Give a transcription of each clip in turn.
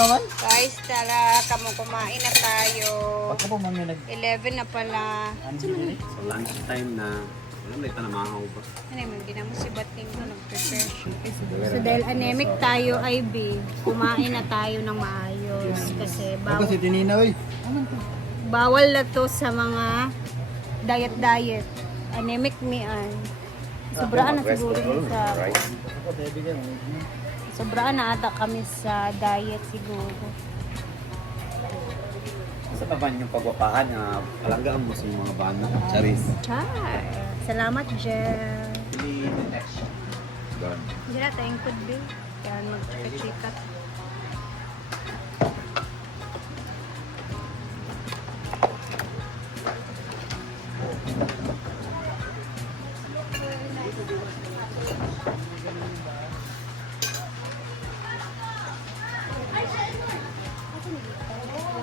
naman. Guys, tara, kamo kumain na tayo. Pagka po mami 11 na pala. So lunch time na. Alam na ito na mahaw ba? Ano yung hindi naman si Bating ko nag-prepare siya. So dahil anemic tayo, IB, kumain na tayo ng maayos. Kasi Kasi tininaw eh. bawal na to sa mga diet-diet. Anemic mian. Sobraan na siguro yun sa... Sobraan na ata kami sa diet siguro. Sa naman yung pagwapahan na palanggaan mo sa mga bana. Charis. Char! Salamat, Jel. Pili the next. Gone. Hindi na tayong could be. Kaya mag-chika-chika.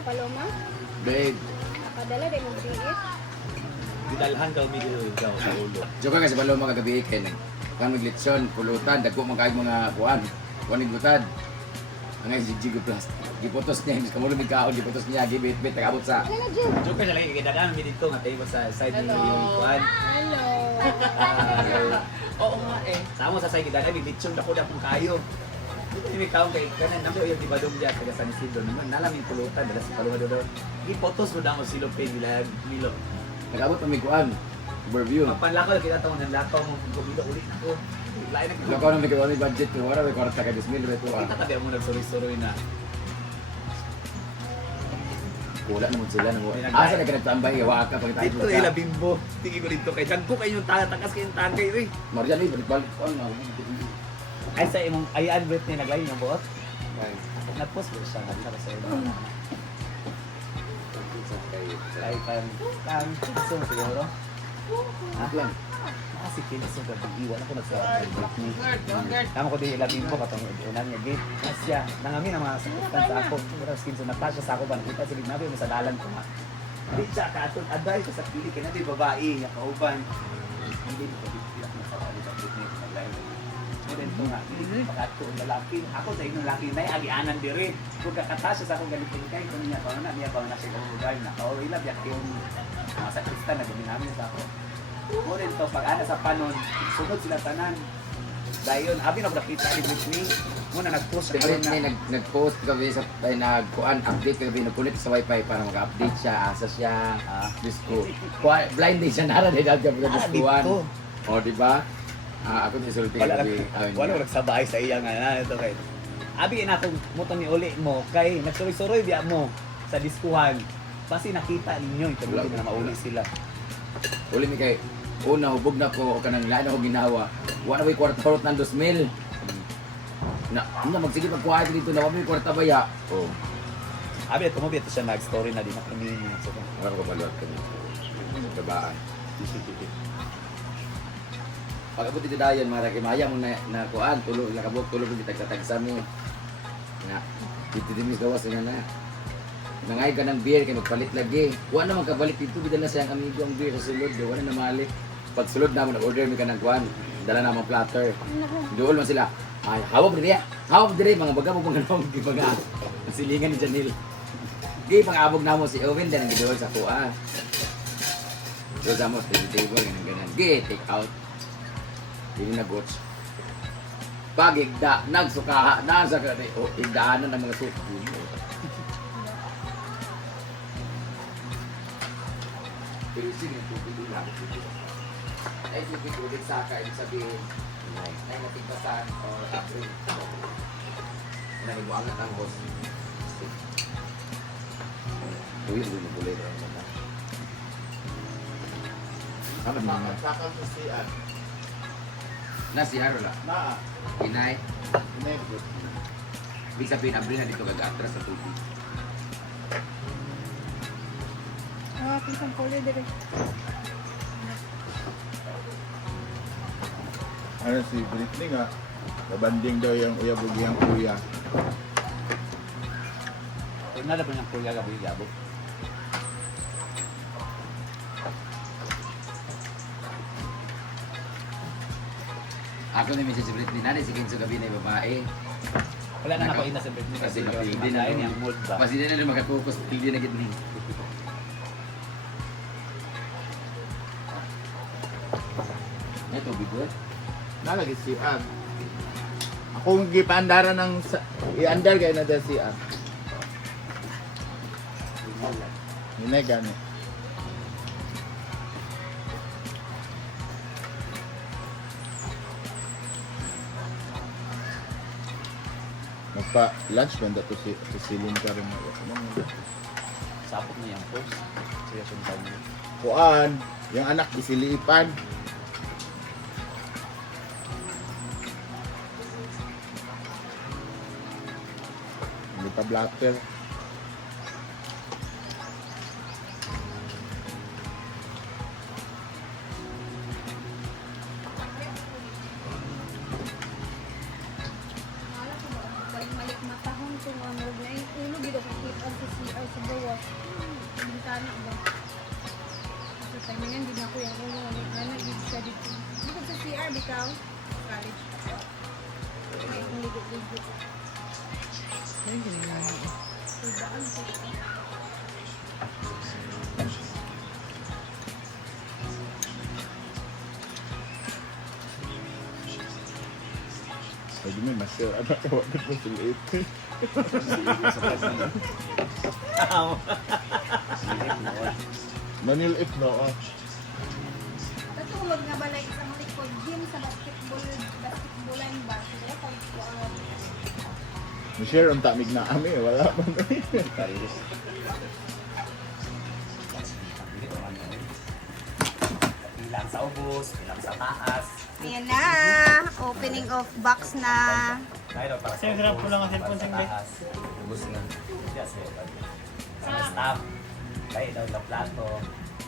Paloma? Babe. Nakadala din mong biit. Gidalhan ka umigil ikaw sa ulo. Joke kasi balo mga gabi kay nag kan maglitsyon, pulutan, dagko man kaay mga kuan. Kuan igutad. Ang ay jigo plus. Gipotos niya, hindi kamulo mig kaon, gipotos niya, gibit-bit tagabot sa. Joke ka lagi kidadaan mi dito nga tayo sa side ng kuan. Hello! Oo nga eh. Samo sa side kidadaan mi litsyon dako dakong kayo. Hindi kaon kay kanan namo yung tibadong diya taga San Isidro naman nalam yung pulutan dala sa paluha do. Gipotos mo damo silo pe nila milo. Tagabot pa mig kuan. Overview. Panlakaw kita tong nanlakaw mo gumilo ulit nako. Lain na Lakaw na may kawan budget ko, wala may kwarta ka 10,000 beto. kita tabi mo nagsuroy-suroy na. Wala naman sila nang asa na kanang tambay wa ka pagitaay Dito ila bimbo. Tigi ko dito kay dagko kayo yung takas kay yung tagay ri. Marian ni balik on. Ay sa imong ay advert ni naglain yung buot. Nag-post ko siya nga sa imo. Ay kan so siguro. Lang. Kasi kinso ka iwan ako nagsabi ng Britney. Tama ko din ilabing ko katong unan nga gate. Asya nangami na mga sakutan sa ako. Pero kinso natasya sa ako ba nakita sa ginabi mo sa dalan ko nga. Di siya katon aday ko sa pili kay na di babae nga kauban. Hindi ko bibiyak na sa ali sa Britney naglain. Then to nga, pagkato ang lalaki. Ako sa inyong lalaki na agianan diri. Kung kakatasya sa akong ganito kay kung niya pa na niya pa na siya kung lugar na kao ilab yak yung mga sakristan na guminamin sa ako. O rin to, pag ana sa panon, sunod sila tanan. Dayon, abi na nakita ni Britney. Muna nag-post Di siya ba ni nag-post kami sa nagkuan update kami nagpunit sa wifi para mag-update siya, asa siya, disco. Blind day siya nara dahil dati ka diskuan. O di ba? Ako din sulti kami. Wala nagsabay sa iya nga na ito kay. Abi na akong muto ni uli mo kay nagsuroy-suroy biya mo sa diskuhan. Basi nakita ninyo ito na mauli sila. Uli mi kay una hubog na ko kanang laan ako ginawa. Wala may kwarta ng 2,000. Na magsige pagkuha dito na may kwarta ba ya? Oh. Abi ito mo bito siya nag-story na di na kami so Wala ko balot kami. Babaan. Pag ako dito dayon mara kay maya mo na kuan tulo nakabog tulo kita tagsa mo. Nga dito din mis gawas na. Nangay ka ng beer kay magpalit lagi. Wa naman kabalik dito bidala na siyang amigo ang beer sa sulod, wala na mali. Pag sulod na mo nag-order mi ka ng kuan, dala na mo platter. Duol man sila. Ay, hawak diri. Hawak diri mga baga mo mga gibaga. Ang silingan ni Janil. Gi pang-abog na mo si Owen din ang giduol sa kuan. So sa mo table ganyan. Gi take out. Hindi na gots. Pag igda, nagsukaha, nasa ka rin. O, igdaanan ng mga suko. Pero sige, tubig lang. Ay, tubig saka, ibig sabihin, ay natigpasan o april. Nalibuangat ang boss. Uy, hindi mo kulay rin. Ano naman? Kakal sa siyan. Nasi haro lang. Naa. Inay. Inebot. Ibig sabihin, abri na dito kag-atras sa tubig. Pisang puli dire. Ano si Britney nga, nabanding daw yung uyabugihang kuya. Kung nalaban ng kuya gabi gabo. Ako na message si Britney, nanay si Kinso gabi na yung babae. Wala na ako ina sa birthday Kasi kasi mapildi na ayun yung mood ba. Mas hindi na makatupos, pildi na gid ni. Ito, bigo. Nalagi si Ab. Ako ang gipaandara ng i-andar kayo na dyan si Ab. Hinay gani. Magpa-lunch banda to si Silin ka rin. Sapot na yung post. Seryoso yung tayo niya. Kuan, yung anak isilipan. Hindi pa blacker. Balik matahon kung ano na yung ulo gito kung kita sa CR sa bawas. Bintana ba? Sa time na yan, di na ako yung ulo. Ano, yung siya dito. Dito sa CR, bitaw. College. May akong ligot-ligot. Tudaan ko. Pwede may masir. Ano kawagan mo siliit? Manil if no. Tatulog nga balay isang likod gym sa basketballan ba? Siguro pag Share ang tamig na ami. Wala man. Bilang sa ubos, bilang sa taas. ayan na, opening of box na. Dahil para sa Sir, grab ko lang ang ubos, cellphone para siyempre. taas. Ubus na. Yes, sir. Sa mga staff. Dahil daw na plato.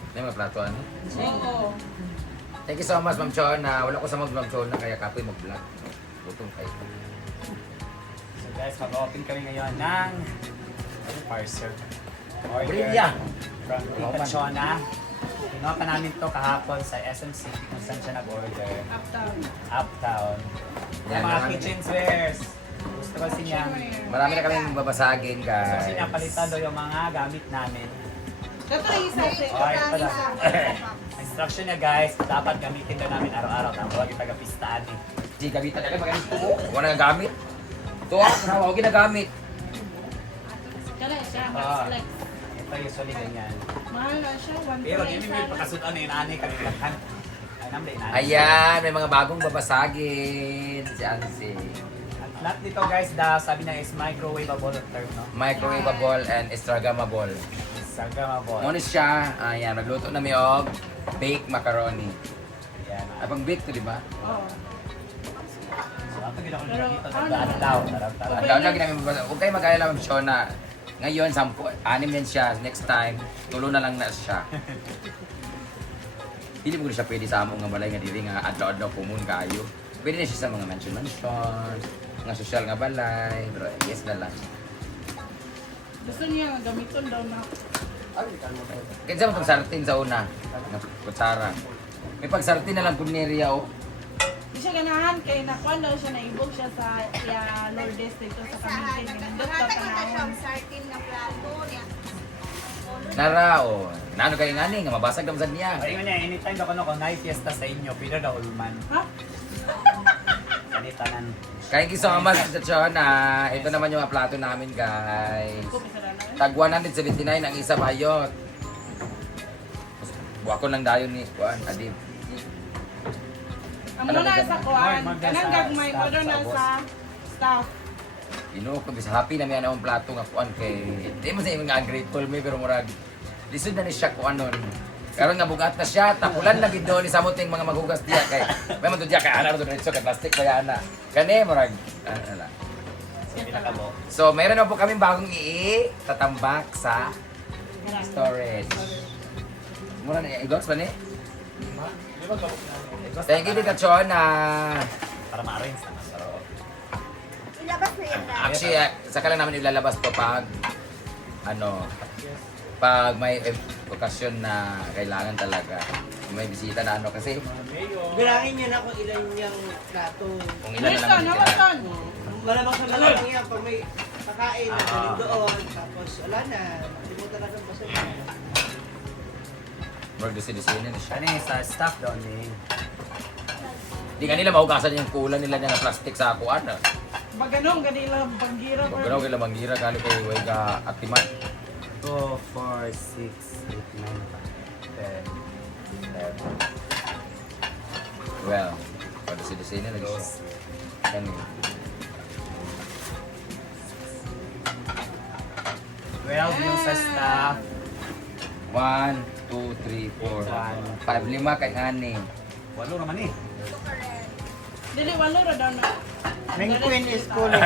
May mga plato ano? Thank you so much, Ma'am Chona. Wala ko sa Ma'am Chona, kaya kapoy mag-vlog. Butong kayo. So guys, mag-open kami ngayon ng parcel. Order Brilla! from Tita Chona. Kinuha pa namin to kahapon sa SMC kung saan siya nag-order. Uptown. Yung Yan, mga marami- kitchenwares. Gusto kasi niya. Marami na kaming babasagin, Gusto kasi guys. niya palitan daw yung mga gamit namin. Okay, pala. Instruction niya guys, dapat gamitin daw namin araw-araw. Tapos huwag yung taga-pistaan eh. Di gamitan na kayo magalit ko. Huwag na gamit. Ito ako, huwag ginagamit. Kala siya, Ah. flex. Ito usually ganyan. Mahal na siya, 1 Pero di may pakasudan na inani kalimutan. Ay, namday inani. Ayan, may mga bagong babasagin. Si Ansi. Ang lahat dito guys, sabi niya is microwavable term, no? Microwavable and Instagrammable. Instagramable. Muna siya, ayan, magluto na may og baked macaroni. Yan. Ay, pang baked to, di ba? Oo. So, ato ginawa Pero, dito, ano? nag-alaw. Ang dami na ginamit babasa. Huwag kayo mag-alala, Ma'am Shona. Ngayon, 6 yan siya. Next time, tulo na lang na siya. Hindi mo siya pwede sa among nga balay nga diri nga adlaw-adlaw pumun kayo. Pwede na siya sa mga mansion, mga social nga balay. Pero yes na lang. Gusto niya nga gamiton daw na. Kaya mo itong sartin sa una. Nga kutsara. May pagsartin na lang kuneriya o. Di siya ganahan kay nakuan daw siya, naibog siya sa Lourdes dito sa Kamintin. Nindot ka panahon. sartin na plato niya. Nara o. Nano kayo nga nga mabasag naman sa niya. Ay, nga niya, anytime daw ko na fiesta sa inyo, pwede daw ulman. Ha? Kanitanan. Kaya so much sa Shona. Ito naman yung mga plato namin, guys. Ito, may sarana eh. Tag 179 ang isa bayot. Buwa ko lang dayon ni Kuan Adib. Ang Alam mo muna ganun? sa kuan, Mag- kanang sa gagmay staff, ko doon sa na boss. sa staff. Ino ko bisa happy na may anong plato nga kuan kay di mo sa imong nga ungrateful me pero murag lisod na ni siya kuan nun. Karon nga bugat na siya, tapulan na gid doon ni samuting mga maghugas diya kay may man to diya kay ana to diretso kay plastic pa yana. Kani murag ano lang. So, pinakabo. So mayroon na po kami bagong tatambak sa storage. Mura na i-gox pa ni? Thank you Tita Chona. Para ma-arrange na. Pero, Ilabas na yan. Actually, saka lang namin ilalabas to pag pag may okasyon na kailangan talaga. May bisita na kasi Bilangin niyo na kung ilan yung plato. kung ilan na Next lang na, ang titira. naman malamang sa malamang yan, pag may kakain, nagaling doon, tapos wala na, nakalimutan na ng basura. Marag disi-disinin na siya. Ano yung sa staff daw ni? Di kanila mahugasan yung kulang nila niya na plastic sa akuan. Maganong ganila panggira Pag ganaw kay lamanggira, kali kay way ka atiman. 2, 4, 6, 8, 9, 10, 11. Well, pag disi-disinin na siya. Kani. 12 yung sa staff. 1, 2, 3, 4, 5, 5 kay ani. 8 naman eh. Dili walo ra daw na. Main queen is calling.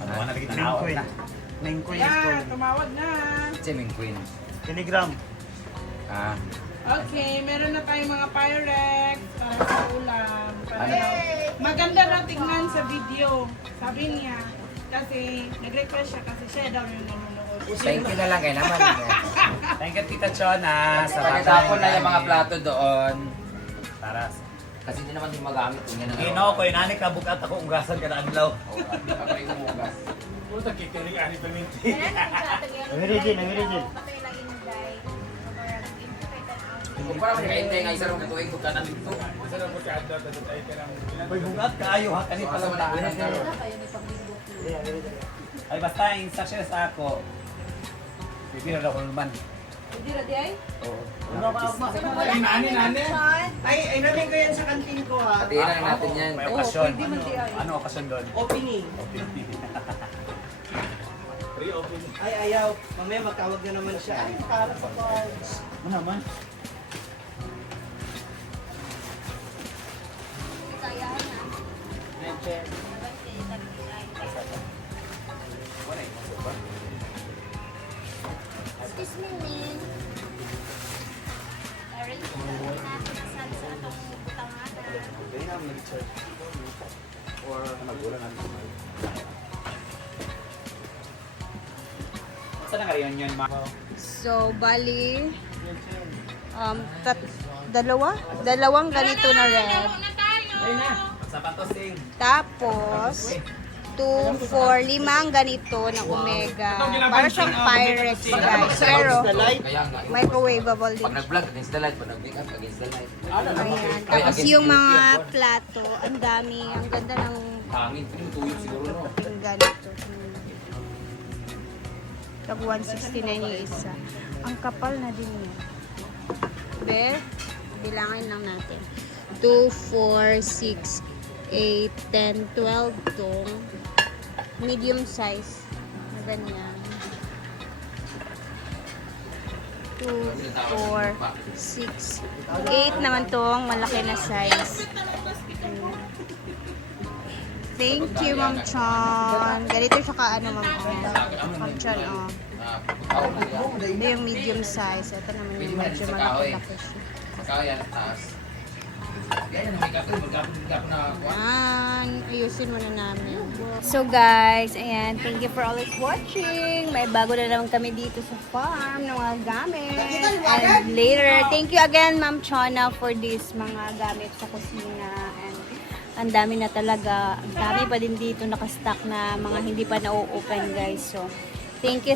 Ano na nakikita Main na queen. na. Main queen is Yeah, calling. tumawag na. Chiming Queen. Telegram. Ah, Okay, meron na tayong mga Pyrex para sa ulam. Para maganda na tingnan sa video. Sabi niya, kasi nag-request siya kasi siya daw yung nanonood. thank you na lang kay naman. Thank you, Tita Chona. Sa Pagkatapon na yung mga plato doon. Para. Kasi di naman din magamit kung yan ang Gino ko, inani ka bukat ako ugasan ka na adlaw. Ako rin umugas. Nangirigil, nangirigil. Kung parang kaintay nga isa rin katuwing kung kanan dito. Uy, bugat kaayo ha, kanit Basta palang daan. managbiran Ay, basta yung instruction sa ako. Pipira daw ko naman. Hindi ra di ay? Oo. Ay, namin ko yan sa kantin ko ha. Hatiin lang natin yan. May okasyon. pwede man di ay. Ano okasyon doon? Opening. Ay, ayaw. Mamaya magtawag na naman siya. Ay, para pa ba? Ano naman? Kayahan na. Excuse me, Min. Arrange na natin ang salsa atong butangana. Hindi na mag-charge. Or magulang natin. Saan ang reunion, ma? So, bali, dalawang ganito na red. Sa patosing. Tapos, 2, 4, 5 ganito na omega. Para siyang Pyrex, guys. Pero, Kaya nga. microwavable din. Pag nag-vlog against the light, pag nag-make up against the light. Ayan. Tapos yung mga plato, ang dami. Ang ganda ng Hangin, hindi mo tuyok siguro no. ganito. Tag 169 yung isa. Ang kapal na din yun. Be, bilangin lang natin. 2, 4, 6, 8, 10, 12 tong medium size na ganyan. 2, 4, 6, 8 naman tong malaki na size. Thank you, Ma'am Chon. Ganito siya ka, ano, Ma'am Chon, oh. Ito yung medium size. Ito naman yung medyo malaki-laki siya. Kaya na taas. Kaya na make up ko, mag-up na ako. Ayan, ayusin muna namin. So guys, ayan, thank you for always watching. May bago na naman kami dito sa farm ng mga gamit. And later, thank you again, Ma'am Chona, for this mga gamit sa kusina. And ang dami na talaga. Ang dami pa din dito nakastock na mga hindi pa na-open, guys. So, thank you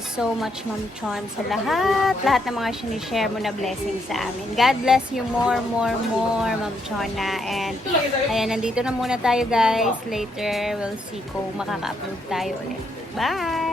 so much, Ma'am Chon, sa lahat ng mga sinishare mo na blessing sa amin. God bless you more, Ma'am Chona. And, ayan, nandito na muna tayo, guys. Later, we'll see kung makaka-upload tayo ulit. Bye!